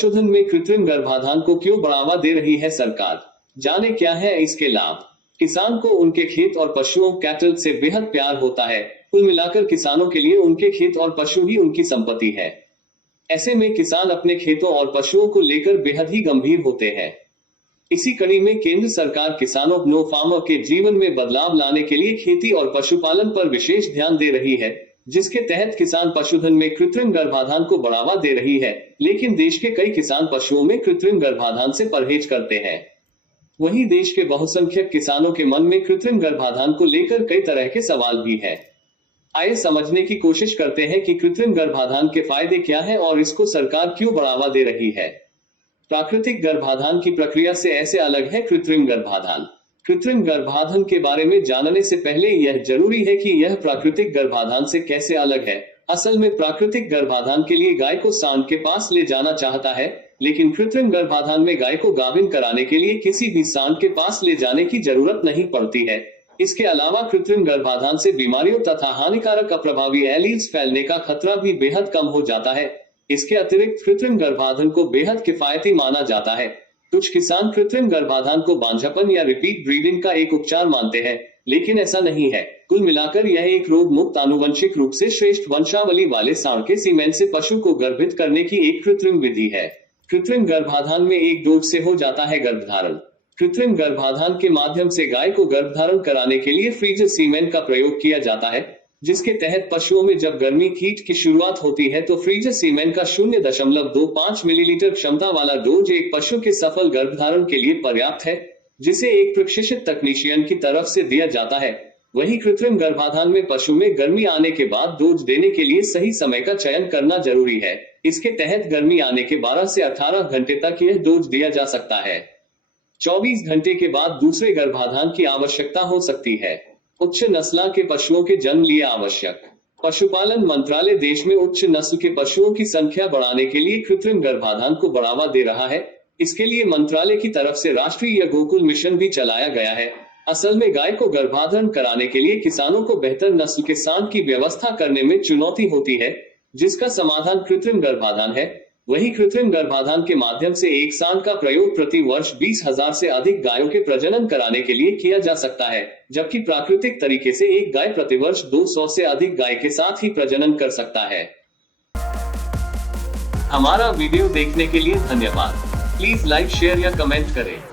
पशुधन में कृत्रिम गर्भाधान को क्यों बढ़ावा दे रही है सरकार? जाने क्या है इसके लाभ। किसान को उनके खेत और पशुओं कैटल से बेहद प्यार होता है। कुल मिलाकर किसानों के लिए उनके खेत और पशु ही उनकी संपत्ति है। ऐसे में किसान अपने खेतों और पशुओं को लेकर बेहद ही गंभीर होते हैं। इसी कड़ी में केंद्र सरकार किसानों नो फार्मर के जीवन में बदलाव लाने के लिए खेती और पशुपालन पर विशेष ध्यान दे रही है, जिसके तहत किसान पशुधन में कृत्रिम गर्भाधान को बढ़ावा दे रही है। लेकिन देश के कई किसान पशुओं में कृत्रिम गर्भाधान से परहेज करते हैं। वहीं देश के बहुसंख्यक किसानों के मन में कृत्रिम गर्भाधान को लेकर कई तरह के सवाल भी हैं। आइए समझने की कोशिश करते हैं कि कृत्रिम गर्भाधान के फायदे क्या हैं और इसको सरकार क्यों बढ़ावा दे रही है। प्राकृतिक गर्भाधान की प्रक्रिया से ऐसे अलग है कृत्रिम गर्भाधान। कृत्रिम गर्भाधान के बारे में जानने से पहले यह जरूरी है कि यह प्राकृतिक गर्भाधान से कैसे अलग है। असल में प्राकृतिक गर्भाधान के लिए गाय को सांड के पास ले जाना चाहता है, लेकिन कृत्रिम गर्भाधान में गाय को गाभिन कराने के लिए किसी भी सांड के पास ले जाने की जरूरत नहीं पड़ती है। इसके अलावा कृत्रिम गर्भाधान से बीमारियों तथा हानिकारक अप्रभावी एलील्स फैलने का खतरा भी बेहद कम हो जाता है। इसके अतिरिक्त कृत्रिम गर्भाधान को बेहद किफायती माना जाता है। कुछ किसान कृत्रिम गर्भाधान को बांझपन या रिपीट ब्रीडिंग का एक उपचार मानते हैं, लेकिन ऐसा नहीं है। कुल मिलाकर यह एक रोग मुक्त आनुवंशिक रूप से श्रेष्ठ वंशावली वाले सांड के सीमेन से पशु को गर्भित करने की एक कृत्रिम विधि है। कृत्रिम गर्भाधान में एक डोज से हो जाता है गर्भधारण। कृत्रिम गर्भाधान के माध्यम से गाय को गर्भधारण कराने के लिए फ्रीजर सीमेन का प्रयोग किया जाता है, जिसके तहत पशुओं में जब गर्मी कीट की शुरुआत होती है तो फ्रीजर सीमेन का 0.25 मिलीलीटर क्षमता वाला डोज एक पशु के सफल गर्भधारण के लिए पर्याप्त है, जिसे एक प्रशिक्षित तकनीशियन की तरफ से दिया जाता है। वहीं कृत्रिम गर्भाधान में पशु में गर्मी आने के बाद डोज देने के लिए सही समय का चयन करना जरूरी है। इसके तहत गर्मी आने के 12 से 18 घंटे तक यह डोज दिया जा सकता है। 24 घंटे के बाद दूसरे गर्भाधान की आवश्यकता हो सकती है। उच्च नस्ल के पशुओं के जन्म लिए आवश्यक। पशुपालन मंत्रालय देश में उच्च नस्ल के पशुओं की संख्या बढ़ाने के लिए कृत्रिम गर्भाधान को बढ़ावा दे रहा है। इसके लिए मंत्रालय की तरफ से राष्ट्रीय गोकुल मिशन भी चलाया गया है। असल में गाय को गर्भाधारण कराने के लिए किसानों को बेहतर नस्ल के सांड की व्यवस्था करने में चुनौती होती है, जिसका समाधान कृत्रिम गर्भाधान है। वहीं कृत्रिम गर्भाधान के माध्यम से एक सांड का प्रयोग प्रति वर्ष 20,000 से अधिक गायों के प्रजनन कराने के लिए किया जा सकता है, जबकि प्राकृतिक तरीके से एक गाय प्रति वर्ष 200 से अधिक गाय के साथ ही प्रजनन कर सकता है। हमारा वीडियो देखने के लिए धन्यवाद। प्लीज लाइक, शेयर या कमेंट करें।